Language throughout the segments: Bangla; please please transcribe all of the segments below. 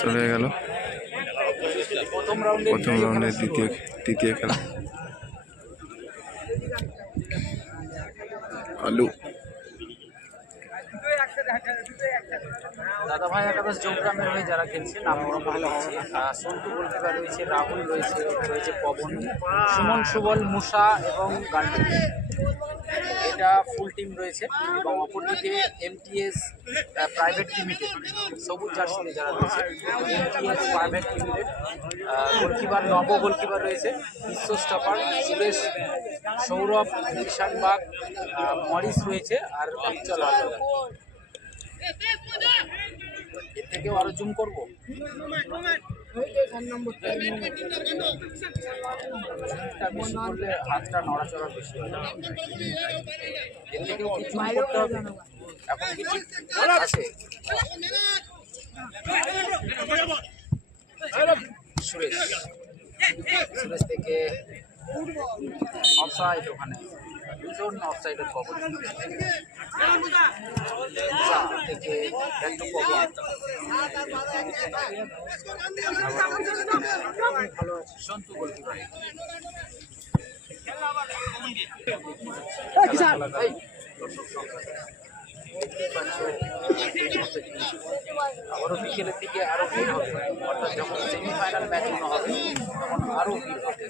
চলে গেল। প্রথম রাউন্ডের দ্বিতীয় তৃতীয় খেলা। আলু। দাদা ভাই একাদশ জোগ্রামের হয়ে যারা খেলছে নাম বলা হচ্ছে সন্তু গোলকিপার রয়েছে রাহুল রয়েছে রয়েছে পবন সুমন সুবল মুসা এবং গান্ডি এটা ফুল টিম রয়েছে এবং অপরদিকে এমটিএস প্রাইভেট লিমিটেড সবুজ জার্সিতে যারা রয়েছে এমটিএস প্রাইভেট লিমিটেড গোলকিপার নব গোলকিপার রয়েছে বিশ্ব স্টপার সুরেশ সৌরভ ঈশানবাগ আহ, মরিস রয়েছে আর অঞ্চল হালদার এর থেকেও আরও জুম করব? হাতটা নড়াচড়া বেশি হয় এর থেকেও জুম করতে হবে। এখন কিছু আছে? সুরেশ। সুরেশ থেকে অফসাইড ওখানে। দুজন অফসাইডের খবর থেকে একটু গোলকিপার এই, আবারও বিকেলের দিকে আরও ভিড় হবে। অর্থাৎ যখন সেমিফাইনাল ম্যাচগুলো হবে তখন আরও ভিড় হবে।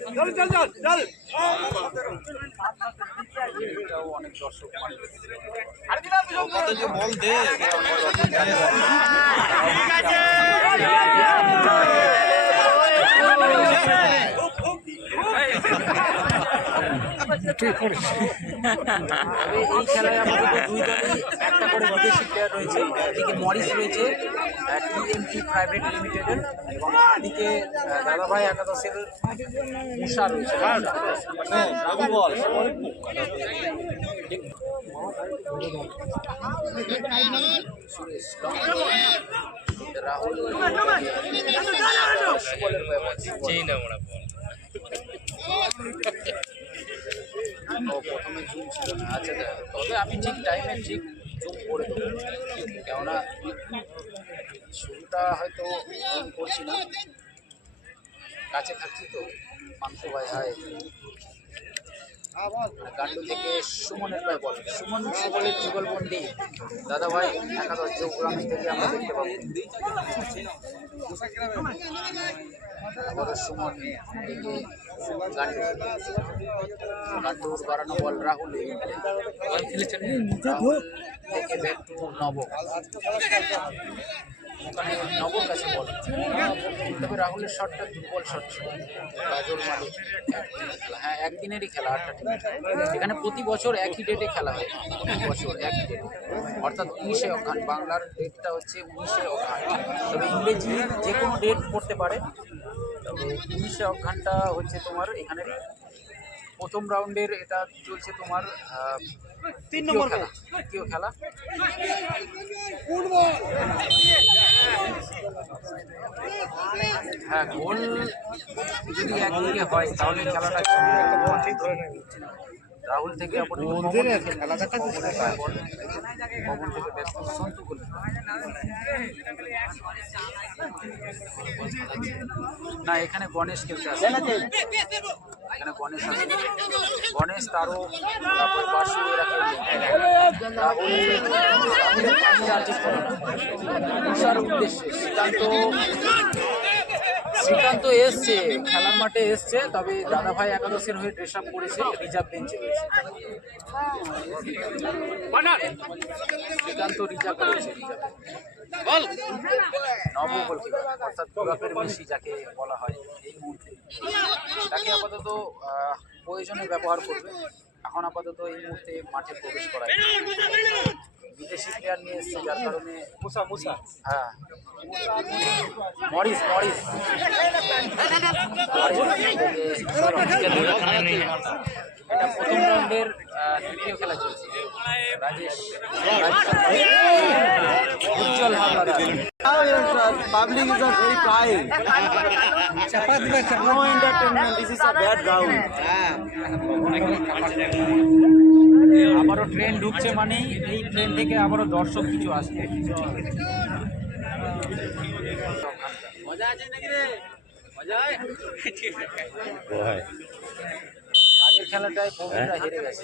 অনেক দর্শক মানে এই খেলায় আমাদের দুই দলই একটা করে বিদেশি প্লেয়ার রয়েছে একদিকে মরিস রয়েছে টিএমটি প্রাইভেট লিমিটেডের এবং এদিকে দাদাভাই একাদশের উষা রয়েছে রাহুল বলছে। প্রথমে জুম ছিল না। আচ্ছা। তবে আমি ঠিক টাইমে ঠিক জুম করে দেবো কেননা শুরুটা হয়তো জুম করছি না। কাছে থাকছি তো, মাংস ভাই, হায়। গান্ডু থেকে সুমনের ভাই বল, সুমন সুবলের যুগলবন্দি দাদা ভাই, একাদশ যোগগ্রাম থেকে আমরা দেখতে পাবো। সুমন গান্ডুর বাড়ানো বল রাহুল রাহুল থেকে নব ওখানে নবর কাছে বল। তবে রাহুলের শটটা দুর্বল শট ছিল। খেলা। হ্যাঁ একদিনেরই খেলা, আটটা এখানে প্রতি বছর একই ডেটে খেলা হয়। প্রতি বছর একই ডেটে অর্থাৎ উনিশে অঘ্রান বাংলার ডেটটা হচ্ছে উনিশে অঘ্রান তবে ইংরেজি যে কোনো ডেট পড়তে পারে। তবে উনিশে অঘ্রানটা হচ্ছে তোমার এখানে প্রথম রাউন্ডের এটা চলছে তোমার তিন নম্বর খেলা তৃতীয় খেলা। হ্যাঁ গোল যদি একদিকে হয় তাহলে খেলাটা রাহুল থেকে থেকে খেলা দেখা না এখানে গণেশ খেলতে আসে। এখানে গণেশ আছে গণেশ তারও তারপর বাসু এরা খেলবে। উদ্দেশ্যে শ্রীকান্ত এসছে খেলার মাঠে এসছে তবে দাদাভাই একাদশের হয়ে ড্রেস আপ করেছে রিজার্ভ বেঞ্চে রয়েছে। শ্রীকান্ত রিজার্ভ করেছে নব গোলকিপার অর্থাৎ গোলাপের যাকে বলা হয় এই মুহূর্তে। তাকে আপাতত প্রয়োজনে ব্যবহার করবে। এখন আপাতত এই মুহূর্তে মাঠে প্রবেশ করা বিদেশি প্লেয়ার নিয়ে এসছে যার কারণে মুসা মুসা। হ্যাঁ। Morris Morris. এটা প্রথম রাউন্ডের তৃতীয় খেলা চলছে। Public is a very pride. No entertainment. This is a bad ground. আবারও ট্রেন ঢুকছে মানে এই ট্রেন থেকে আবারও দর্শক কিছু আসবে আগের খেলাটায় বগুড়া হেরে গেছে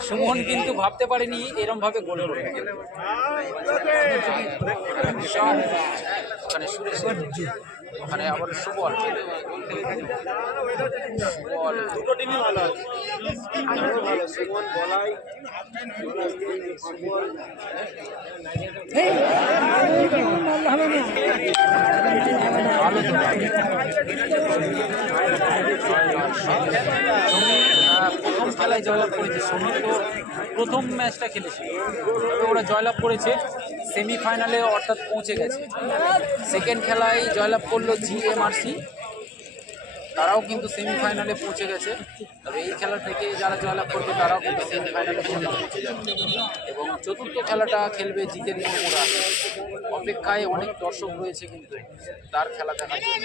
সুমন কিন্তু ভাবতে পারেনি এরম ভাবে গোল করবে ওখানে আবার সুবল। সুবল। দুটো টিমই ভালো সুমন বলাই ভালো প্রথম খেলায় জয়লাভ করেছে তো প্রথম ম্যাচটা খেলেছিল ওরা জয়লাভ করেছে। সেমিফাইনালে অর্থাৎ পৌঁছে গেছে। সেকেন্ড খেলায় জয়লাভ করল জিএমআরসি। তারাও কিন্তু সেমিফাইনালে পৌঁছে গেছে। তবে এই খেলা থেকে যারা জয়লাভ করবে, তারাও কিন্তু সেমিফাইনালে পৌঁছে যাবে। এবং চতুর্থ খেলাটা খেলবে জিতেন মুর্মুরা অপেক্ষায় অনেক দর্শক রয়েছে কিন্তু তার খেলা জন্য।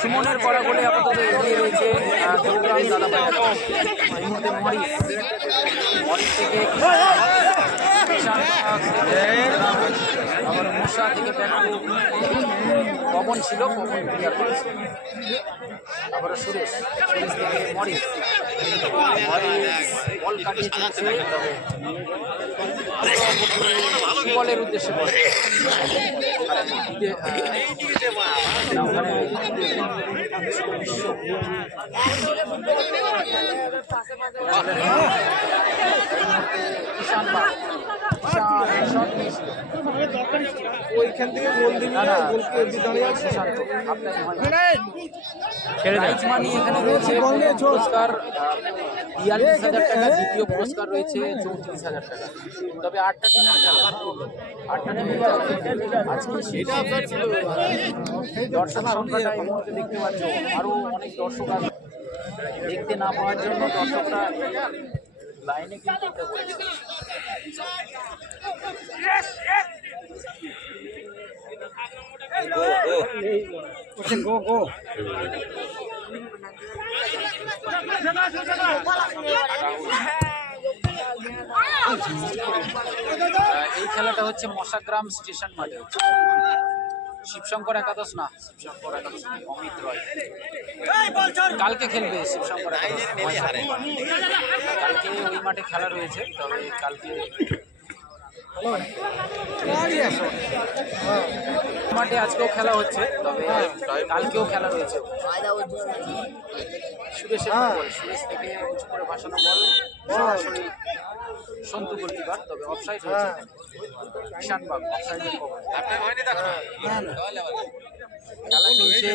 সুমনের করা বলে আপাতত এগিয়ে রয়েছে আবার মশা থেকে ব্যাকু পবন ছিল পবন ক্লিয়ার করেছে আবার সুরেশ সুরেশ থেকে মরিস বল বলের উদ্দেশ্যে ওইখান থেকে গোল দিবি না, দাঁড়িয়ে আছে? প্রাইজ মানি এখানে রয়েছে পুরস্কার বিয়াল্লিশ হাজার টাকা দ্বিতীয় পুরস্কার রয়েছে চৌত্রিশ হাজার টাকা। তবে আটটা টিমের খেলা। আটটা টিমের খেলা। দর্শক সংখ্যাটা এই মুহূর্তে দেখতে পাচ্ছ আরও অনেক দর্শক আসবে। দেখতে না পাওয়ার জন্য দর্শকরা লাইনে কিন্তু এই খেলাটা হচ্ছে মশাগ্রাম স্টেশন মাঠে। শিবশঙ্কর একাদশ না? শিবশঙ্কর একাদশ অমিত রয়। কালকে খেলবে শিবশঙ্কর একাদশ। কালকে ওই মাঠে খেলা রয়েছে তবে কালকে মাঠে আজকেও খেলা হচ্ছে তবে কালকেও খেলা রয়েছে। সুরেশের বল সুরেশ থেকে উঁচু করে ভাসানো বল। সরাসরি সন্তু গোলকিপার তবে অফসাইড হয়েছে। ঈশান বাগ অফসাইডের কভার খেলা চলছে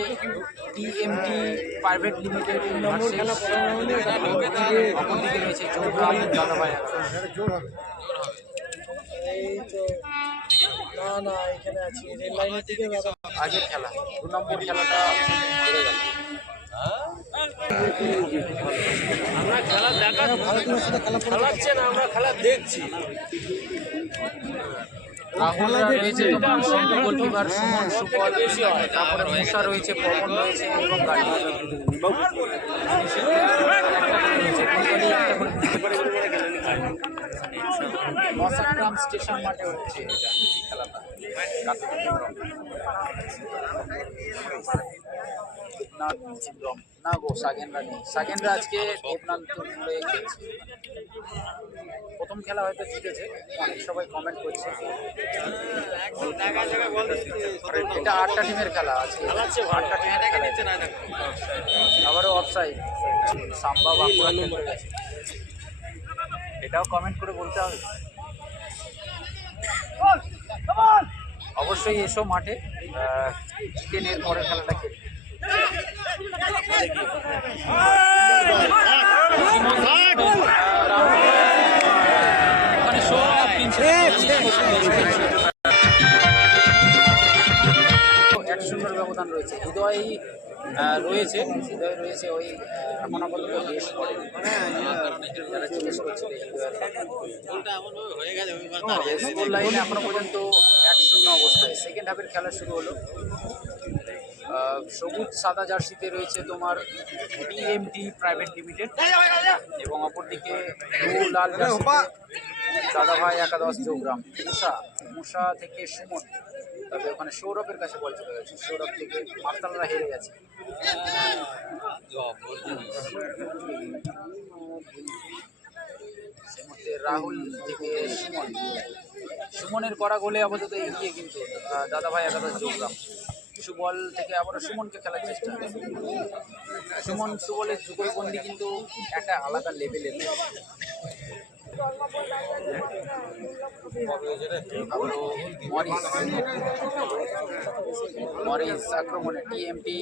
টিএমটি প্রাইভেট লিমিটেড অপরদিকে রয়েছে চৌগ্রাম দাদাভাই এই তো না না এখানে আছি। রেল লাইনের আগের খেলা দু নম্বর খেলাটা হেরে গেল আমরা খেলা দেখা ভারতীয় সাথে খেলা খেলাচ্ছে না আমরা খেলা দেখছি। রাহুলরা রয়েছে গোলকিপার সুমন তারপরে মুসা রয়েছে পবন রয়েছে এবং মশাগ্রাম স্টেশন মাঠে হচ্ছে খেলাটা। না না গো সাগেনরা নেই সাগেনরা আজকে হয়ে খেলছে প্রথম খেলা হয়তো জিতেছে অনেক সবাই কমেন্ট করছে এটা আটটা টিমের খেলা আছে আটটা টিমের আবারও অফসাইড সাম্বা বাঁকুড়া এটাও কমেন্ট করে বলতে হবে অবশ্যই এসো মাঠে চিকেনের পরের খেলাটা খেলতে সৌরভ ব্যবধান রয়েছে। হৃদয় রয়েছে ওই এখন আপাতত জিজ্ঞেস পর্যন্ত এক শূন্য অবস্থায়। সেকেন্ড হাফের খেলা শুরু হলো। সবুজ সাদা জার্সিতে রয়েছে তোমার বিএমটি প্রাইভেট লিমিটেড এবং অপরদিকে লাল জার্সিতে দাদাভাই একাদশ যোগগ্রাম মুসা মুসা থেকে সুমন। তবে ওখানে সৌরভের কাছে বল চলে গেছে। সৌরভ থেকে মার্তালরা হেরে গেছে। রাহুল থেকে সুমন। সুমনের করা গোলে আপাতত এগিয়ে কিন্তু আহ, দাদাভাই একাদশ যোগগ্রাম সুবল থেকে আবার সুমনকে খেলার চেষ্টা করে সুমন সুবলের যুগলবন্দি কিন্তু একটা আলাদা লেভেলের মরিস। আক্রমণে টিএমটি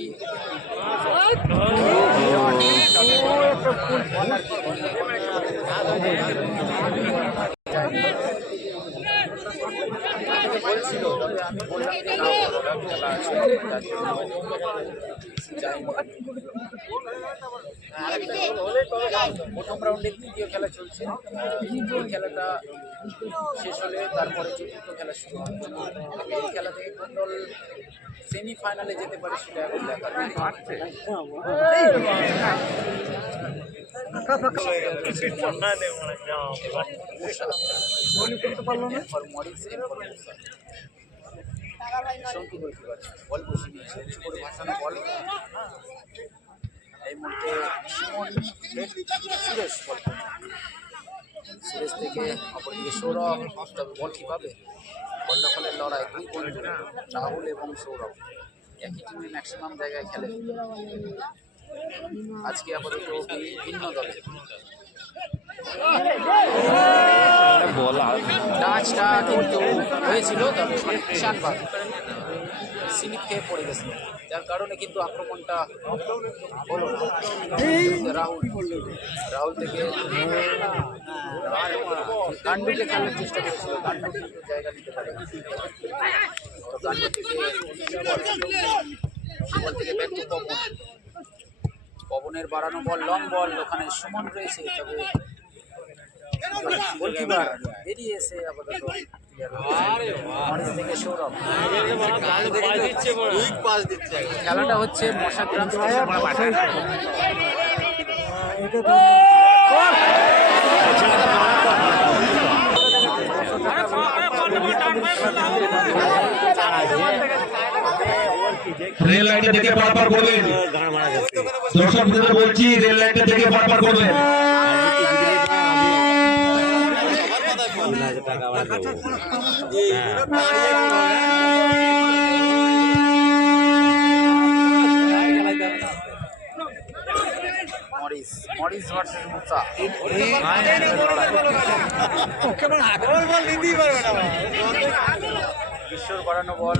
বলছিল তবে আমি বললাম যে না, ওরা খেলা আছে যার জন্য প্রথম রাউন্ডের দ্বিতীয় খেলা চলছে এই খেলাটা শেষ হলে তারপরে চতুর্থ খেলা শুরু হবে এই খেলা থেকে কোন দল সেমিফাইনালে যেতে পারে সেটা এখন দেখা সন্তু গোলকিপার বল বসে নিয়েছে উঁচু ভাসানো বল এই মুহূর্তে সুরেশ বল সুরেশ থেকে অপরদিকে সৌরভ তবে বল কি পাবে বল লড়াই দুই রাহুল এবং সৌরভ। একই টিমে ম্যাক্সিমাম জায়গায় খেলে। আজকে আপাতত ভিন্ন দলে। টাচটা কিন্তু হয়েছিল, তবে মানে কিষান বাদ স্লিপ খেয়ে পড়ে গেছিল যার কারণে কিন্তু আক্রমণটা হলো। রাহুল রাহুল থেকে গান্ডুকে খেলার চেষ্টা করেছিল। গান্ডু কিন্তু জায়গা নিতে পারে গান্ডু থেকে থেকে ব্যাক টু পবন পবনের বাড়ানো বল লং বল ওখানে সুমন রয়েছে তবে গোলকিপার। বেরিয়ে এসে আপাতত থেকে সৌরভ। খেলাটা হচ্ছে মাঠে রেল লাইনটা দেখে পারাপার করবেন দর্শকদের বলছি রেল লাইনটা দেখে পারাপার করবেন মরিস মরিস ভার্সেস মুসা কিশোর বাড়ানো বল।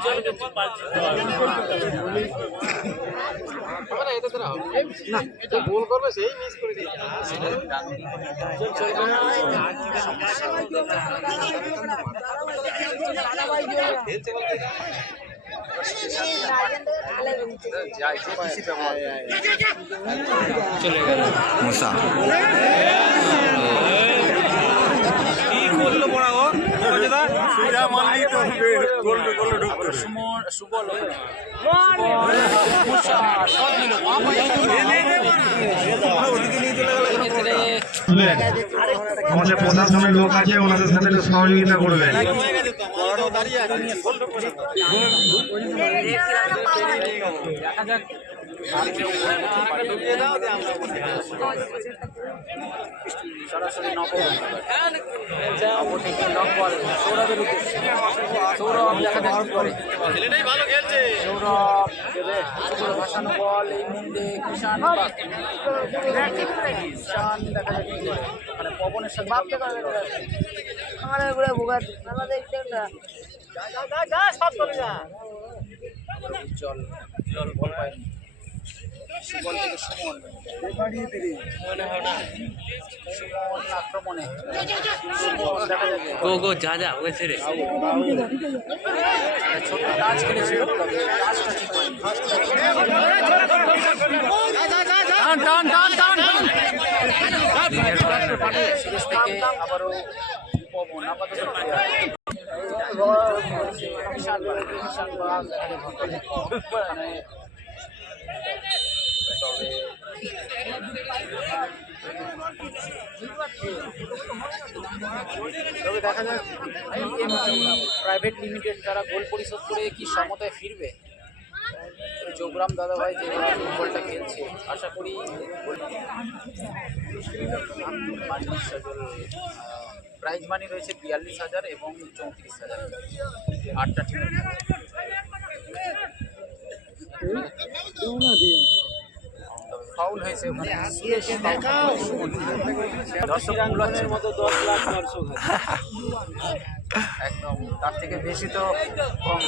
নরম নরম দিয়ে টানা নজর সারা যাই যে খুশি ব্যবহার মশা সুমন সুবল মুসা শট নিল আমাদের প্রশাসনের লোক আছে ওনাদের সাথে একটু সহযোগিতা করবেন দেখা যাক। সরাসরি নব নব থেকে লং বল সৌরভের উদ্দেশ্যে সৌরভ দেখা কি করে সৌরভ ভাসানো বল এই মুন্ডে কিষান কিষান দেখা করে ওখানে পবনের সাথে আমাদের একটা উজ্জ্বল বল পায়নি সুবল থেকে সুমন আক্রমণে গো গো যা যা ওকে ছেড়ে ছোট টাচ খেলেছিল তবে ঠিক টান টান টান টান টান থেকে আবারও পবন আপাতত বিশাল বিশাল মানে তবে তবে দেখা যাক প্রাইভেট লিমিটেড তারা গোল পরিশোধ করে কি সমতায় ফিরবে? যোগরাম দাদাভাই যে ফুটবলটা খেলছে, আশা করি প্রাইজ মানি রয়েছে বিয়াল্লিশ হাজার এবং চৌত্রিশ হাজার। আটটা টিম। ফাউল হয়েছে ওখানে। দর্শক গুলাচ্ছের মতো দশ লাখ দর্শক একদম তার থেকে বেশি তো কম।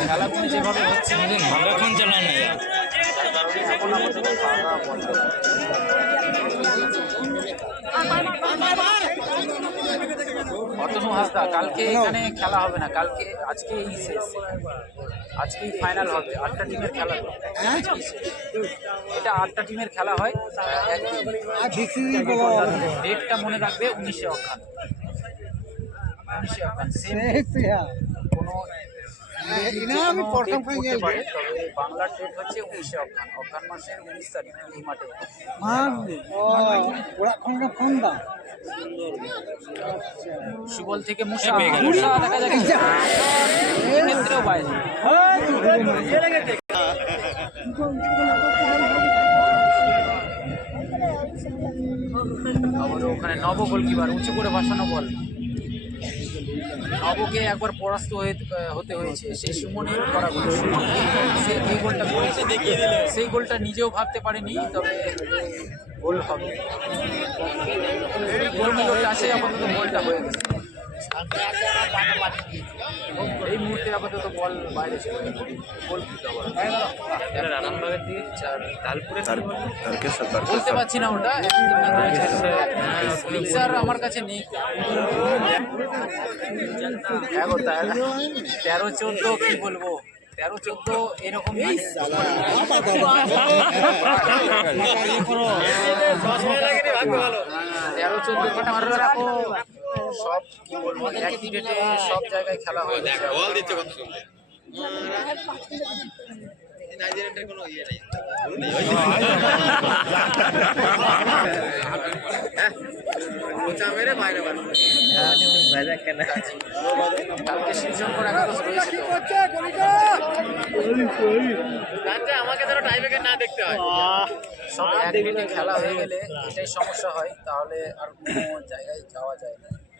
খেলাগুলো যেভাবে হচ্ছে যায় এখন আমাদের দাওয়া বন্ধ। অতনু কালকে এখানে খেলা হবে না, কালকে আজকে এই শেষ। আজকেই ফাইনাল হবে, আটটা টিমের খেলা এটা আটটা টিমের খেলা হয় ডেটটা মনে রাখবে উনিশে অখান উনিশে অখান কোনো আমি প্রথম করতে পারে তবে বাংলার ডেট হচ্ছে উনিশে মাসের উনিশ তারিখ এই মাঠে সুবল থেকে মুসা। মুসা দেখা যাচ্ছে ক্ষেত্রেও বাইরে আবার ওখানে নব গোলকিপার উঁচু করে ভাসানো বল নবকে একবার পরাস্ত হতে হয়েছে। সেই সুমনের করা গোল সে এই গোলটা করেছে দেখিয়ে দিলে সেই গোলটা নিজেও ভাবতে পারেনি, তবে গোল হবে। গোল আসে, আপাতত গোলটা হয়ে গেছে। এই মুহূর্তে আপাতত বল বাইরে ছিল কিক রানামবাগের দিকে চার তালপুরে বলতে পারছি না ওটা। মিক্সার আমার কাছে নেই। দেখো তাহলে তেরো চোদ্দ কি বলব? তেরো চোদ্দ এরকম তেরো চোদ্দ রাখো সব কি বলব একই ডেটে সব জায়গায় খেলা হয় কালকে শিবশঙ্কর একাদশ রয়েছে তো। আমাকে ধরো টাইব্রেকার না দেখতে হয়। সব এক দিনে খেলা হয়ে গেলে এটাই সমস্যা হয় তাহলে আর কোনো জায়গায় যাওয়া যায় না।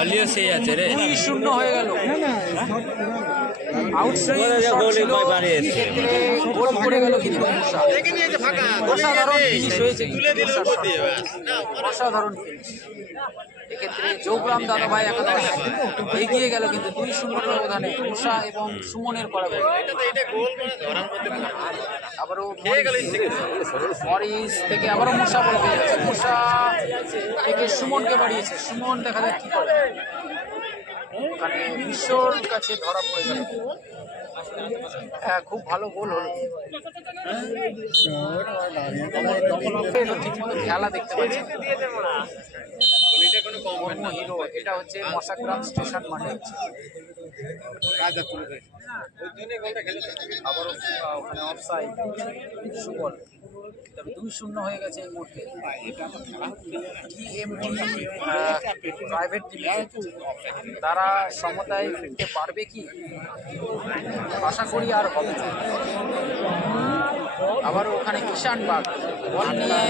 ভলিও সেই আছে রে। দুই শূন্য হয়ে গেল। অসাধারণ ফিনিশ হয়েছে। অসাধারণ ফিনিশ এক্ষেত্রে যোগরাম দাদাভাই একাদশ এগিয়ে গেল কিন্তু দুই শূন্য ব্যবধানে মুসা এবং সুমনের করা গোল আবারও মরিস থেকে আবারও মুসা বলে পেয়ে মুসা থেকে সুমনকে বাড়িয়েছে। সুমন দেখা যাক কি করে। বিশ্বর কাছে ধরা পড়ে হ্যাঁ খুব ভালো গোল হলো। ঠিক মতো খেলা দেখতে পাচ্ছি কর্ম হিরো, এটা হচ্ছে মশাগ্রাম স্টেশন মাঠে হচ্ছে। দুই শূন্য হয়ে গেছে এই মুহূর্তে। প্রাইভেট তারা সমতায় ফিরতে পারবে কি? আশা করি আর হবে আবার ওখানে কিষাণ বল নিয়ে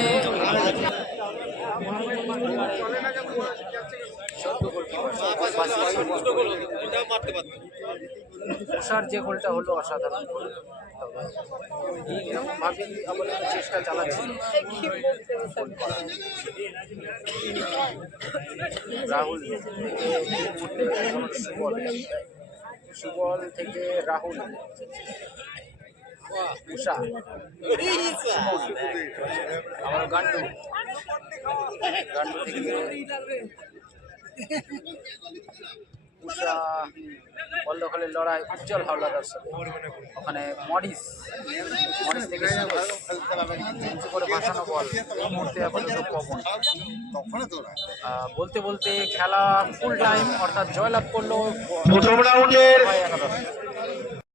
তুষার যে গোলটা হলো অসাধারণ গোল। চেষ্টা চালাচ্ছি। রাহুল সুবল সুবল থেকে রাহুল। উষা। আবার গান্ডু। গান্ডু থেকে উষা লড়াই উজ্জ্বল হাওলাদার সাথে ওখানে মরিস। মরিস থেকে উঁচু করে ভাসানো বল। এই মুহূর্তে আপাতত পবন আহ, বলতে বলতে খেলা ফুল টাইম অর্থাৎ জয়লাভ করল প্রথম রাউন্ডের